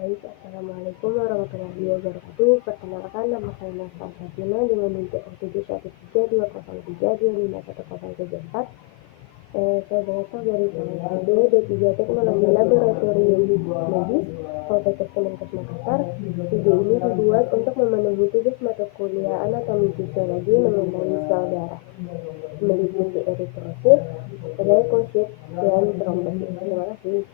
Baik, Assalamualaikum warahmatullahi wabarakatuh. Perkenalkan, nama saya Nafsa Fatima dengan NIM R71323251034. Saya berasal dari PLKD D3 Teknologi Laboratorium Medis Poltekkes Kemenkes Makassar. Video ini dibuat untuk memenuhi tugas mata kuliah anatomi fisiologi mengenai sel darah, meliputi eritrosit, leukosit, dan trombosit. Terima kasih.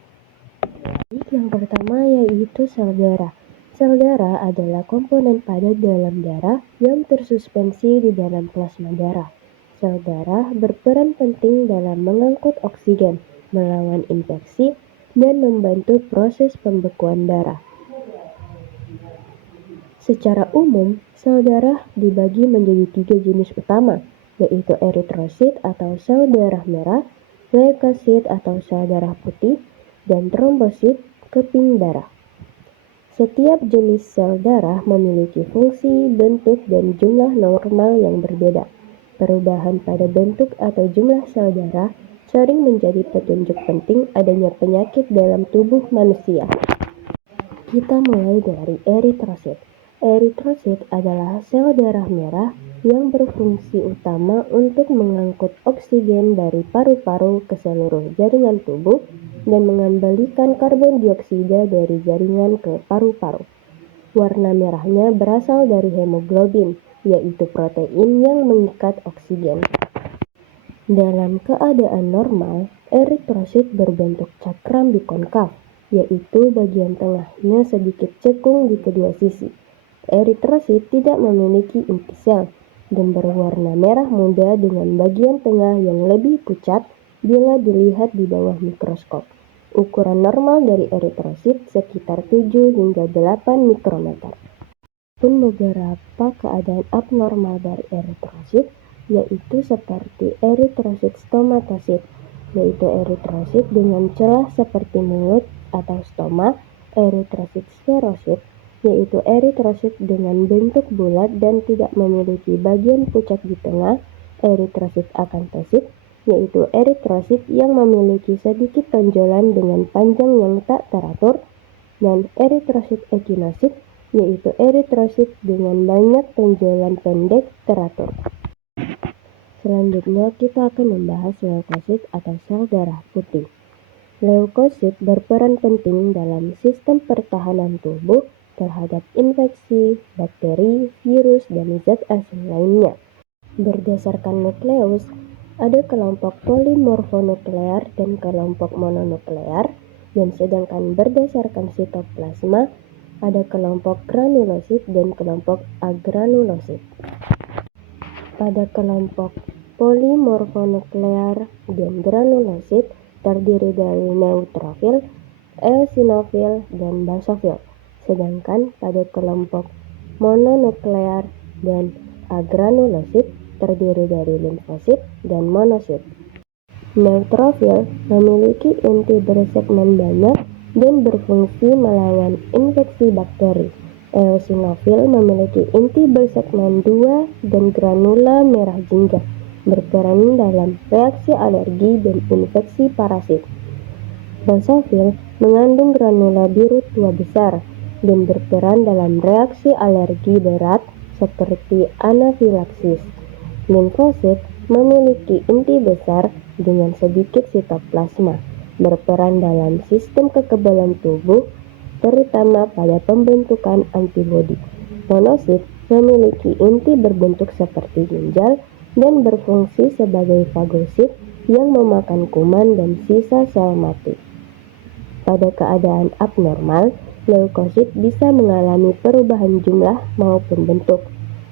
Yang pertama yaitu sel darah. Sel darah adalah komponen padat dalam darah yang tersuspensi di dalam plasma darah. Sel darah berperan penting dalam mengangkut oksigen, melawan infeksi, dan membantu proses pembekuan darah. Secara umum, sel darah dibagi menjadi 3 jenis utama, yaitu eritrosit atau sel darah merah, leukosit atau sel darah putih, dan trombosit, keping darah. Setiap jenis sel darah memiliki fungsi, bentuk, dan jumlah normal yang berbeda. Perubahan pada bentuk atau jumlah sel darah sering menjadi petunjuk penting adanya penyakit dalam tubuh manusia. Kita mulai dari eritrosit. Eritrosit adalah sel darah merah yang berfungsi utama untuk mengangkut oksigen dari paru-paru ke seluruh jaringan tubuh dan mengembalikan karbon dioksida dari jaringan ke paru-paru. Warna merahnya berasal dari hemoglobin, yaitu protein yang mengikat oksigen. Dalam keadaan normal, eritrosit berbentuk cakram bikonkav, yaitu bagian tengahnya sedikit cekung di kedua sisi. Eritrosit tidak memiliki inti sel dan berwarna merah muda dengan bagian tengah yang lebih pucat bila dilihat di bawah mikroskop. Ukuran normal dari eritrosit sekitar 7 hingga 8 mikrometer. Pun beberapa keadaan abnormal dari eritrosit, yaitu seperti eritrosit stomatosit, yaitu eritrosit dengan celah seperti mulut atau stoma, eritrosit sklerosit, yaitu eritrosit dengan bentuk bulat dan tidak memiliki bagian pucat di tengah, eritrosit akantosit, yaitu eritrosit yang memiliki sedikit tonjolan dengan panjang yang tak teratur, dan eritrosit ekinosit, yaitu eritrosit dengan banyak tonjolan pendek teratur. Selanjutnya kita akan membahas leukosit atau sel darah putih. Leukosit berperan penting dalam sistem pertahanan tubuh terhadap infeksi, bakteri, virus, dan zat asing lainnya. Berdasarkan nukleus, ada kelompok polimorfonuklear dan kelompok mononuklear, dan sedangkan berdasarkan sitoplasma, ada kelompok granulosit dan kelompok agranulosit. Pada kelompok polimorfonuklear dan granulosit terdiri dari neutrofil, eosinofil, dan basofil. Sedangkan pada kelompok mononuklear dan agranulosit terdiri dari limfosit dan monosit. Neutrofil memiliki inti bersegmen banyak dan berfungsi melawan infeksi bakteri. Eosinofil memiliki inti bersegmen 2 dan granula merah jingga, berperan dalam reaksi alergi dan infeksi parasit. Basofil mengandung granula biru tua besar dan berperan dalam reaksi alergi berat seperti anafilaksis. Limfosit memiliki inti besar dengan sedikit sitoplasma, berperan dalam sistem kekebalan tubuh, terutama pada pembentukan antibodi. Monosit memiliki inti berbentuk seperti ginjal dan berfungsi sebagai fagosit yang memakan kuman dan sisa sel mati. Pada keadaan abnormal, leukosit bisa mengalami perubahan jumlah maupun bentuk.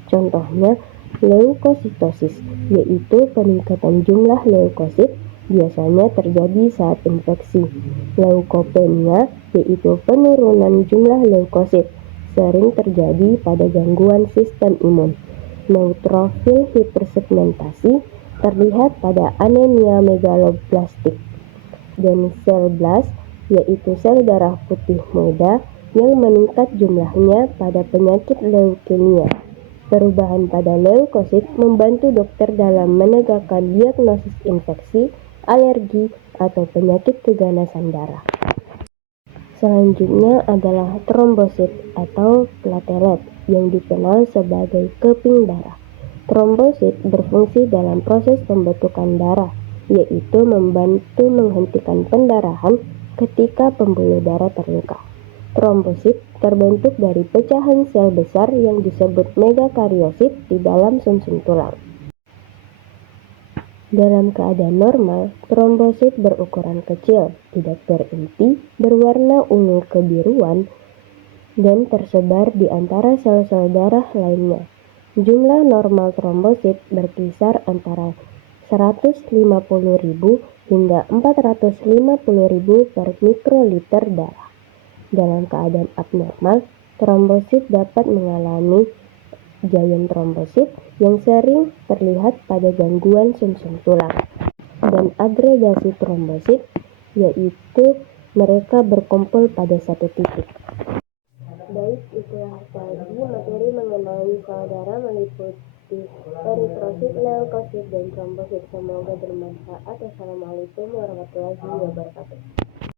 Contohnya, leukositosis, yaitu peningkatan jumlah leukosit, biasanya terjadi saat infeksi. Leukopenia, yaitu penurunan jumlah leukosit, sering terjadi pada gangguan sistem imun. Neutrofil hipersegmentasi terlihat pada anemia megaloblastik. Dan sel blast, yaitu sel darah putih muda yang meningkat jumlahnya pada penyakit leukemia. Perubahan pada leukosit membantu dokter dalam menegakkan diagnosis infeksi, alergi, atau penyakit keganasan darah. Selanjutnya adalah trombosit atau platelet yang dikenal sebagai keping darah. Trombosit berfungsi dalam proses pembentukan darah, yaitu membantu menghentikan pendarahan ketika pembuluh darah terluka. Trombosit terbentuk dari pecahan sel besar yang disebut megakariosit di dalam sumsum tulang. Dalam keadaan normal, trombosit berukuran kecil, tidak berinti, berwarna ungu kebiruan, dan tersebar di antara sel-sel darah lainnya. Jumlah normal trombosit berkisar antara 150.000 hingga 450.000 per mikroliter darah. Dalam keadaan abnormal, trombosit dapat mengalami giant trombosit yang sering terlihat pada gangguan sumsum tulang, dan agregasi trombosit, yaitu mereka berkumpul pada satu titik. Baik, itulah tadi materi mengenai sel darah meliputi eritrosit, leukosit, dan trombosit. Semoga bermanfaat. Wassalamualaikum warahmatullahi wabarakatuh.